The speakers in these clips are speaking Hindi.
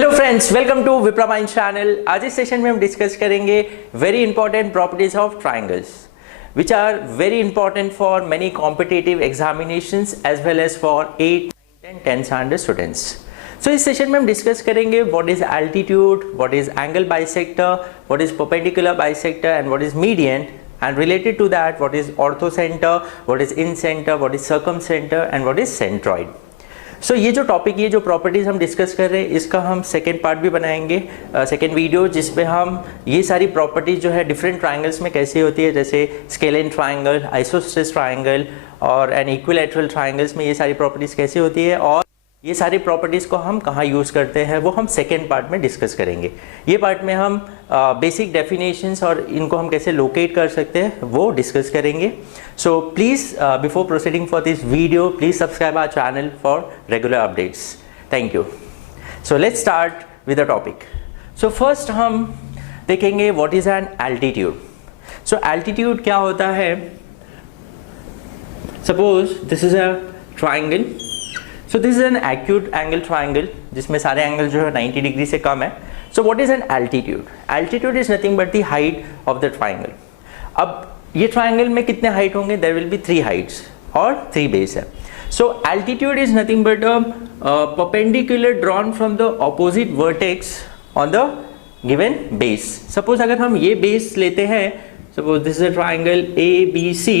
Hello friends, welcome to Vipra mind channel. आज इस सेशन में हम डिस्कस करेंगे very important properties of triangles which are very important for many competitive examinations as well as for 8, 9 and 10 standard students. So इस सेशन में हम डिस्कस करेंगे what is altitude, what is angle bisector, what is perpendicular bisector and what is median, and related to that what is orthocenter, what is incenter, what is circumcenter and what is centroid. So ये जो टॉपिक, ये जो प्रॉपर्टीज हम डिस्कस कर रहे हैं, इसका हम सेकेंड पार्ट भी बनाएंगे, सेकेंड वीडियो, जिसपे हम ये सारी प्रॉपर्टीज जो है डिफरेंट ट्राइंगल्स में कैसे होती है, जैसे स्केलेन ट्राइंगल, आइसोसेलेस ट्राइंगल और एन इक्विलैटरल ट्राइंगल्स में ये सारी प्रॉपर्टीज कैसे होती है और ये सारी प्रॉपर्टीज़ को हम कहाँ यूज़ करते हैं, वो हम सेकेंड पार्ट में डिस्कस करेंगे। ये पार्ट में हम बेसिक डेफिनेशंस और इनको हम कैसे लोकेट कर सकते हैं वो डिस्कस करेंगे। So please before proceeding for this video, please subscribe our channel for regular updates. Thank you. So let's start with the topic. So first हम देखेंगे what is an altitude. So altitude क्या होता है? Suppose this is a triangle. So this is an acute angle triangle जिसमें सारे एंगल जो है 90 डिग्री से कम है। So what is an altitude? Altitude is nothing but the height of the triangle. अब ये ट्राइंगल में कितने हाइट होंगे? There will be 3 heights और 3 base है। So altitude is nothing but a perpendicular drawn from the opposite vertex on the given base. Suppose अगर हम ये base लेते हैं, suppose this is a triangle ABC,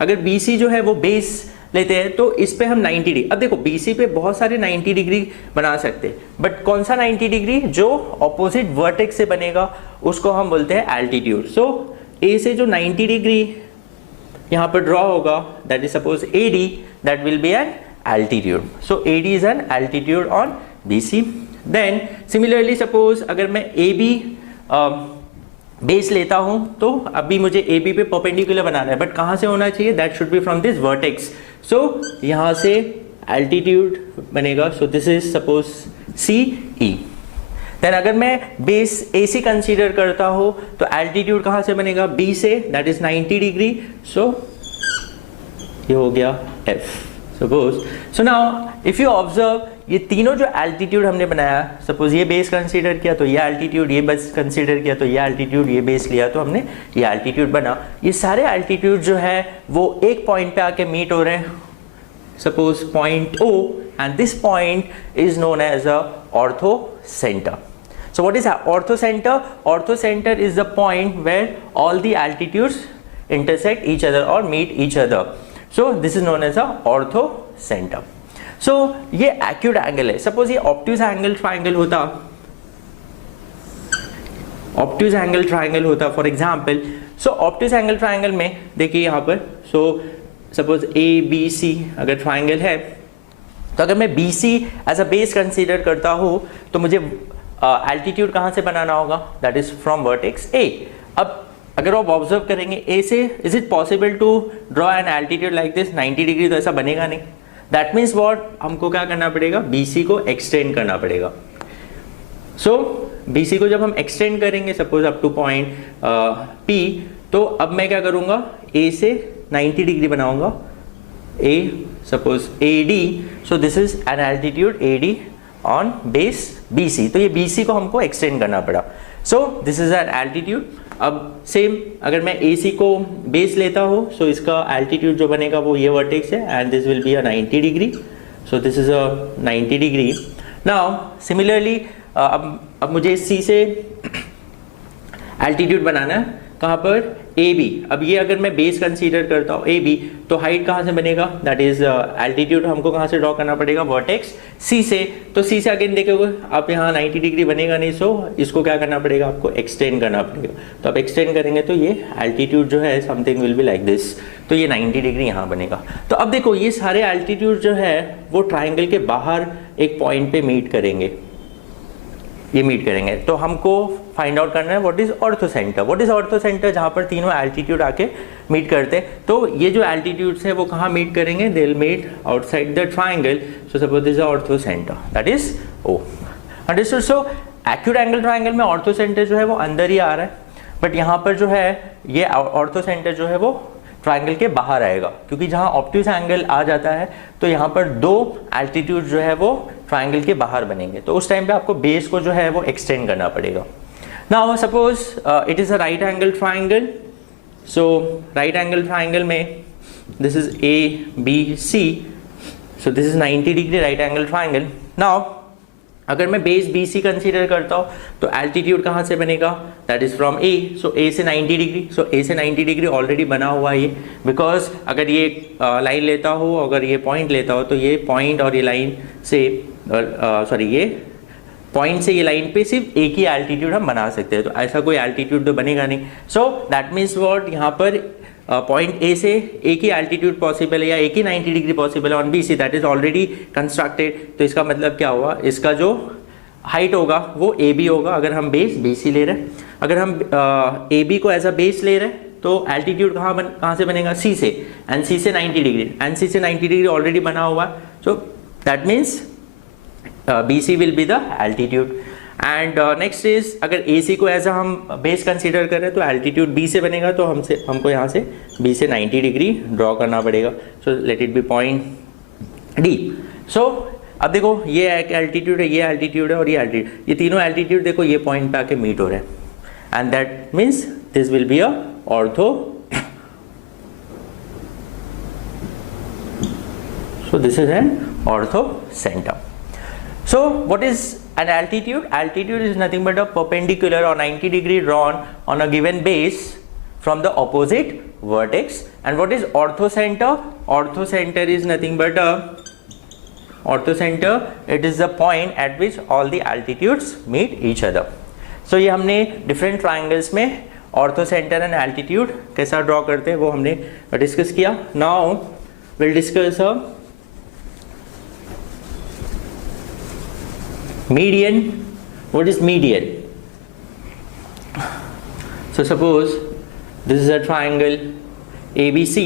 अगर BC जो है वो base लेते हैं तो इस पे हम 90 डिग्री, अब देखो BC पे बहुत सारे 90 डिग्री बना सकते हैं, बट कौन सा 90 डिग्री? जो ऑपोजिट वर्टेक्स से बनेगा उसको हम बोलते हैं एल्टीट्यूड। सो A से जो 90 डिग्री यहाँ पर ड्रॉ होगा, that is suppose AD, that will be an altitude. So AD is an altitude on BC। Then similarly suppose अगर मैं AB बेस लेता हूं तो अभी मुझे AB पे परपेंडिकुलर बनाना है, बट कहां से होना चाहिए? That should be from this vertex. So यहां से एल्टीट्यूड बनेगा। So this is suppose CE। Then अगर मैं बेस AC कंसीडर करता हूं तो एल्टीट्यूड कहां से बनेगा? B से, दैट इज 90 डिग्री। सो ये हो गया F। Suppose so now if you observe, ये तीनों जो एल्टीट्यूड हमने बनाया, सपोज ये बेस कंसीडर किया तो ये एल्टीट्यूड, ये बेस कंसीडर किया तो ये एल्टीट्यूड, ये बेस लिया तो हमने ये एल्टीट्यूड बना। ये सारे एल्टीट्यूड जो है वो एक पॉइंट पे आके मीट हो रहे हैं, suppose point O, and this point is known as a orthocentre. So what is orthocenter? Orthocenter is the point where all the altitudes intersect each other or meet each other. So this is known as a orthocenter. So ये acute angle है। Suppose ये obtuse angle triangle होता, obtuse angle triangle होता for example, so obtuse angle triangle में देखिए यहाँ पर, so suppose ABC अगर triangle है तो अगर मैं BC as a base consider करता हूँ तो मुझे एल्टीट्यूड कहाँ से बनाना होगा? That is from vertex A। अब अगर आप ऑब्जर्व करेंगे A से, is it possible to draw an altitude like this? 90 degree तो ऐसा बनेगा नहीं। That means what? हमको क्या करना पड़ेगा? BC को एक्सटेंड करना पड़ेगा। सो BC को जब हम एक्सटेंड करेंगे suppose up two point P, तो अब मैं क्या करूंगा? A से 90 डिग्री बनाऊंगा, A suppose AD। So this is an altitude AD on base BC। तो ये BC को हमको एक्सटेंड करना पड़ा। सो दिस इज एन एल्टीट्यूड। अब सेम अगर मैं AC को बेस लेता हूँ, सो इसका एल्टीट्यूड जो बनेगा वो ये वर्टेक्स है and this will be a 90 degree. So this is a 90 degree. Now similarly अब मुझे C से एल्टीट्यूड बनाना है, कहाँ पर? AB। अब ये अगर मैं बेस कंसीडर करता हूँ AB, तो हाइट कहाँ से बनेगा? दैट इज एल्टीट्यूड हमको कहाँ से ड्रॉ करना पड़ेगा? वर्टेक्स C से। तो C से अगेन देखोगे आप यहाँ 90 डिग्री बनेगा नहीं, सो इसको क्या करना पड़ेगा? आपको एक्सटेंड करना पड़ेगा। तो आप एक्सटेंड करेंगे तो ये एल्टीट्यूड जो है something will be like this. तो ये 90 डिग्री यहाँ बनेगा। तो अब देखो ये सारे एल्टीट्यूड जो है वो ट्राइंगल के बाहर एक पॉइंट पे मीट करेंगे, ये मीट करेंगे। तो हमको फाइंड आउट करना है what is orthocentre. What is orthocentre? जहाँ पर तीनों एल्टीट्यूड आके मीट करते हैं। तो ये जो एल्टीट्यूड्स है वो कहाँ मीट करेंगे? They will meet outside the triangle. So suppose this is orthocentre, that is O। Understood? So acute angle triangle में ऑर्थोसेंटर जो है वो अंदर ही आ रहा है, बट यहाँ पर जो है ये ऑर्थोसेंटर जो है वो ट्राइंगल के बाहर आएगा, क्योंकि जहाँ ऑब्ट्यूज एंगल आ जाता है तो यहाँ पर दो एल्टीट्यूड जो है वो ट्राइंगल के बाहर बनेंगे, तो उस टाइम पे आपको बेस को जो है वो एक्सटेंड करना पड़ेगा। Now suppose it is a right angle triangle, so right angle triangle में this is ABC, so this is 90 degree right angle triangle. Now अगर मैं बेस BC कंसीडर करता हूँ तो एल्टीट्यूड कहाँ से बनेगा, that is from A, so A से 90 डिग्री, सो A से 90 डिग्री ऑलरेडी बना हुआ है ये, बिकॉज अगर ये लाइन लेता हो, अगर ये पॉइंट लेता हो तो ये पॉइंट और ये लाइन से सॉरी ये पॉइंट से ये लाइन पे सिर्फ एक ही एल्टीट्यूड हम बना सकते हैं, तो ऐसा कोई एल्टीट्यूड तो बनेगा नहीं। सो दैट मीन्स व्हाट, यहाँ पर पॉइंट A से एक ही एल्टीट्यूड पॉसिबल है या एक ही 90 डिग्री पॉसिबल है on BC, that is already constructed. तो इसका मतलब क्या हुआ, इसका जो हाइट होगा वो AB होगा अगर हम बेस BC ले रहे हैं। अगर हम AB को एज अ बेस ले रहे हैं तो एल्टीट्यूड कहाँ से बनेगा, C से, एंड C से 90 डिग्री, एंड C से 90 डिग्री ऑलरेडी बना हुआ, so that means BC will be the altitude. And next is अगर AC को एज हम बेस कंसीडर करें तो एल्टीट्यूड B से बनेगा, तो हमको यहाँ से B से 90 डिग्री ड्रॉ करना पड़ेगा, so let it be point D। सो अब देखो ये एक एल्टीट्यूड है, ये एल्टीट्यूड है और ये एल्टीट्यूड, ये तीनों एल्टीट्यूड देखो ये पॉइंट पे आके मीट हो रहे हैं, and that means this will be a ortho, so this is an orthocenter. So what is an altitude? Altitude is nothing but a perpendicular or 90 degree drawn on a given base from the opposite vertex. And what is orthocenter? Orthocenter is nothing but a orthocenter, it is the point at which all the altitudes meet each other. So ये हमने different triangles में orthocenter and altitude कैसा ड्रॉ करते हैं वो हमने डिस्कस किया। Now we'll discuss a median. What is median? So suppose this is a triangle ABC.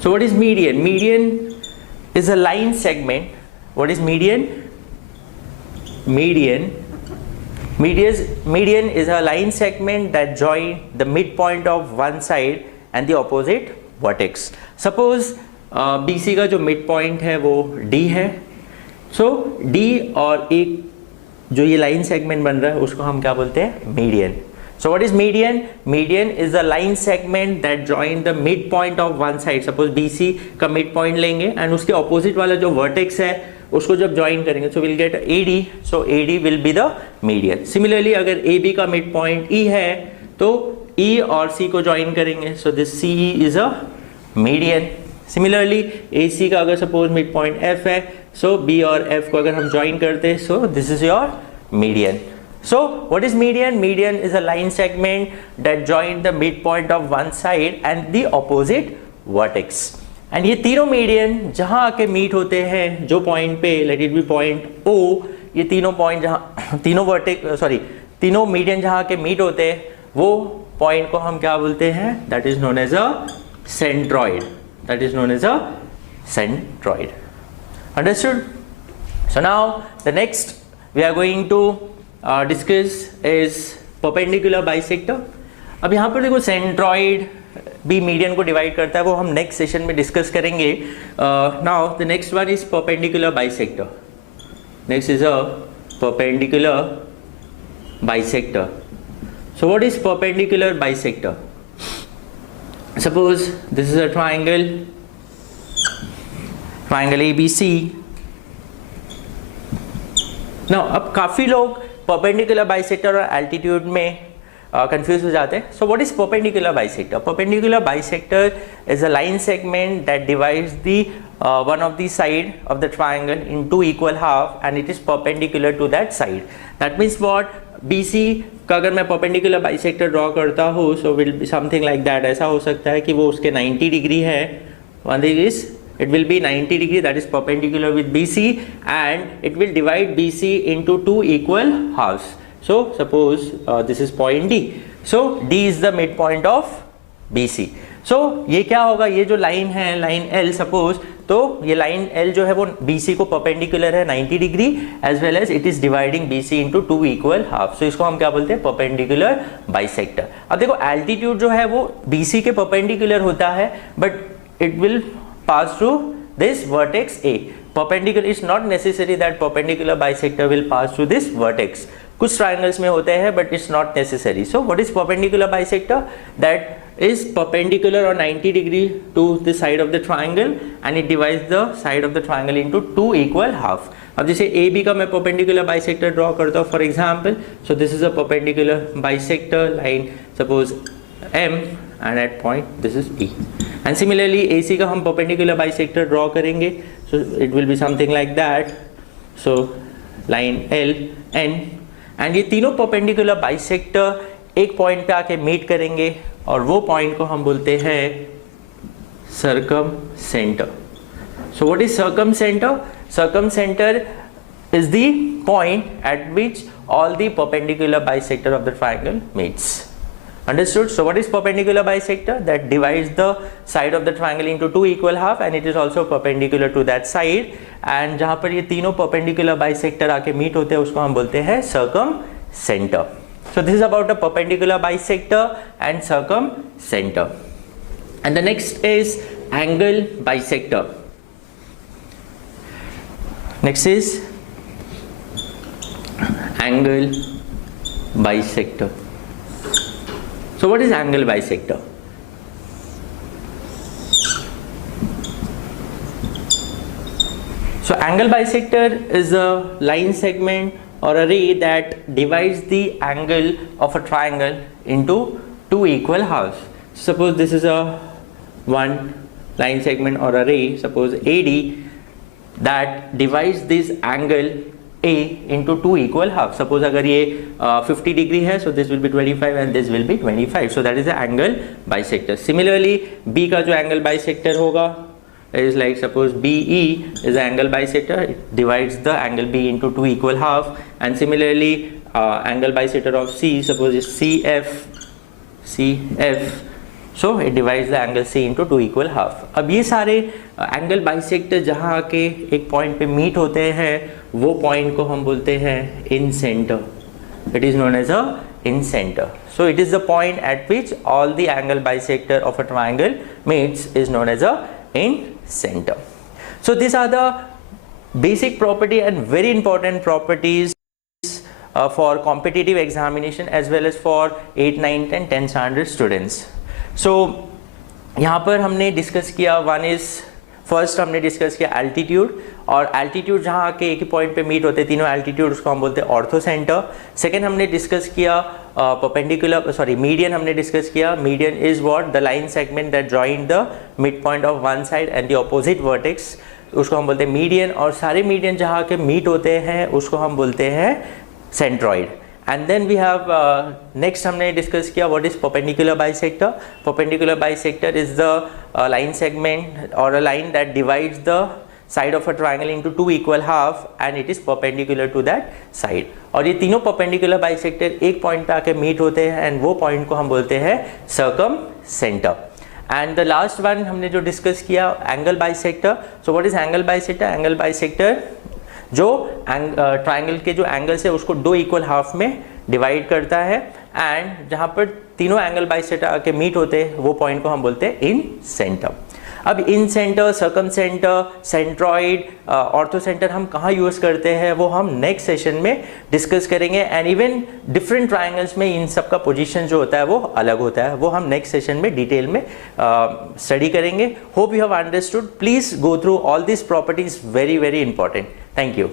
So what is median? Median is a line segment. What is median? Median is a line segment that join the midpoint of one side and the opposite vertex. Suppose BC का जो मिड पॉइंट है वो D है, सो D और एक जो ये लाइन सेगमेंट बन रहा है उसको हम क्या बोलते हैं, median. So what is median? Median is the line segment that join the mid point of one side. Suppose BC का मिड पॉइंट लेंगे एंड उसके ऑपोजिट वाला जो वर्टेक्स है उसको जब ज्वाइन करेंगे so will get AD, so AD will be the median. Similarly अगर AB का मिड पॉइंट E है तो E और C को ज्वाइन करेंगे, so this CE is a median. Similarly AC का अगर सपोज मिड पॉइंट F है, सो B और F को अगर हम ज्वाइन करते हैं सो this is your median. So what is median? Median is a line segment that join the midpoint of one side and the opposite vertex. And ये तीनों मीडियन जहाँ आके मीट होते हैं जो पॉइंट पे, let it be point O, ये तीनों पॉइंट जहाँ तीनों मीडियन जहाँ आके मीट होते हैं वो पॉइंट को हम क्या बोलते हैं, that is known as a centroid. That is known as a centroid. Understood? So now the next we are going to discuss is perpendicular bisector. अब यहाँ पर देखो सेंट्रॉइड भी मीडियन को डिवाइड करता है, वो हम नेक्स्ट सेशन में डिस्कस करेंगे। Now the next one is perpendicular bisector. Next is a perpendicular bisector. So what is perpendicular bisector? Suppose this is a triangle ABC. Now अब काफ़ी लोग perpendicular bisector और altitude में confuse हो जाते हैं। So what is perpendicular bisector? Perpendicular bisector is a line segment that divides the one of the side of the triangle in two equal half and it is perpendicular to that side. That means what? BC का अगर मैं perpendicular bisector ड्रॉ करता हूँ so will be something like that. ऐसा हो सकता है कि वो उसके 90 डिग्री है, one thing is it will be 90 degree that is perpendicular with BC and it will divide BC into two equal halves. So suppose this is point D. So D is the midpoint of BC. ये क्या होगा, ये जो लाइन है लाइन L सपोज, तो ये लाइन L जो है वो BC को परपेंडिकुलर है 90 degree as well as it is dividing BC into 2 equal half. So इसको हम क्या बोलते हैं, परपेंडिकुलर बाइसेक्टर। अब देखो एल्टीट्यूड जो है वो BC के परपेंडिकुलर होता है but it will pass through this vertex A. Perpendicular is not necessary that perpendicular bisector will pass through this vertex. कुछ triangles में होते हैं but it's not necessary. So what is perpendicular bisector? That is perpendicular or 90 degree to the side of the triangle and it divides the side of the triangle into 2 equal half. अब जैसे AB का मैं perpendicular bisector draw करता हूँ for example. So this is a perpendicular bisector line, suppose M and at point this is E. And similarly AC का हम perpendicular bisector draw करेंगे, so it will be something like that. So line L N and ये तीनों perpendicular bisector एक point पे आके meet करेंगे और वो point को हम बोलते हैं circumcenter. So what is circumcenter? Circumcenter is the point at which all the perpendicular bisector of the triangle meets. Understood? So what is perpendicular bisector? That divides the side of the triangle into 2 equal half and it is also perpendicular to that side. And जहाँ पर ये तीनों perpendicular bisector आके meet होते हैं उसको हम बोलते हैं circumcenter. So this is about the perpendicular bisector and circumcenter. And the next is angle bisector. Next is angle bisector. So what is angle bisector? So angle bisector is a line segment or a ray that divides the angle of a triangle into 2 equal halves. Suppose this is a one line segment or a ray, suppose AD, that divides this angle A into 2 equal half. Suppose अगर ये 50 degree है, so this will be 25 and this will be 25. So that is the angle bisector. Similarly, B का जो angle bisector होगा is like suppose BE is the angle bisector. It divides the angle B into 2 equal half. And similarly, angle bisector of C suppose is CF. So it divides the angle C into 2 equal half. अब ये सारे एंगल बाइसेक्टर जहाँ आके एक पॉइंट पे मीट होते हैं वो पॉइंट को हम बोलते हैं incentre. It is known as a incentre. So it is the point at which all the angle bisector of a triangle meets is known as a incentre. So this are the basic property and very important properties for competitive examination as well as for 8, 9, 10, 10 standard students. So यहाँ पर हमने डिस्कस किया वन इज फर्स्ट हमने डिस्कस किया एल्टीट्यूड, और एल्टीट्यूड जहाँ आके एक ही पॉइंट पे मीट होते हैं तीनों एल्टीट्यूड उसको हम बोलते हैं ऑर्थो सेंटर. सेकेंड हमने डिस्कस किया मीडियन हमने डिस्कस किया. Median is what the line segment that join the mid point of one side and the opposite vertex, उसको हम बोलते हैं मीडियन. और सारे मीडियन जहाँ के मीट होते हैं उसको हम बोलते हैं centroid. And then we have next हमने डिस्कस किया what is perpendicular bisector. Perpendicular bisector is the line segment or a line that divides the side of a triangle into 2 equal half and it is perpendicular to that side. और ये तीनों perpendicular bisector एक पॉइंट पे आके मीट होते हैं and वो पॉइंट को हम बोलते हैं circumcenter. And the last one हमने जो डिस्कस किया angle bisector. So what is angle bisector? Angle bisector जो ट्राइंगल के जो एंगल्स है उसको 2 इक्वल हाफ में डिवाइड करता है एंड जहाँ पर तीनों एंगल बाइसेक्टर आके मीट होते हैं वो पॉइंट को हम बोलते हैं इन सेंटर. अब इन सेंटर, सर्कमसेंटर, सेंट्रॉइड, ऑर्थो सेंटर हम कहाँ यूज़ करते हैं वो हम नेक्स्ट सेशन में डिस्कस करेंगे. एंड इवन डिफरेंट ट्राइंगल्स में इन सब का पोजीशन जो होता है वो अलग होता है, वो हम नेक्स्ट सेशन में डिटेल में स्टडी करेंगे. Hope you have understood. Please go through all this properties, very very important. Thank you.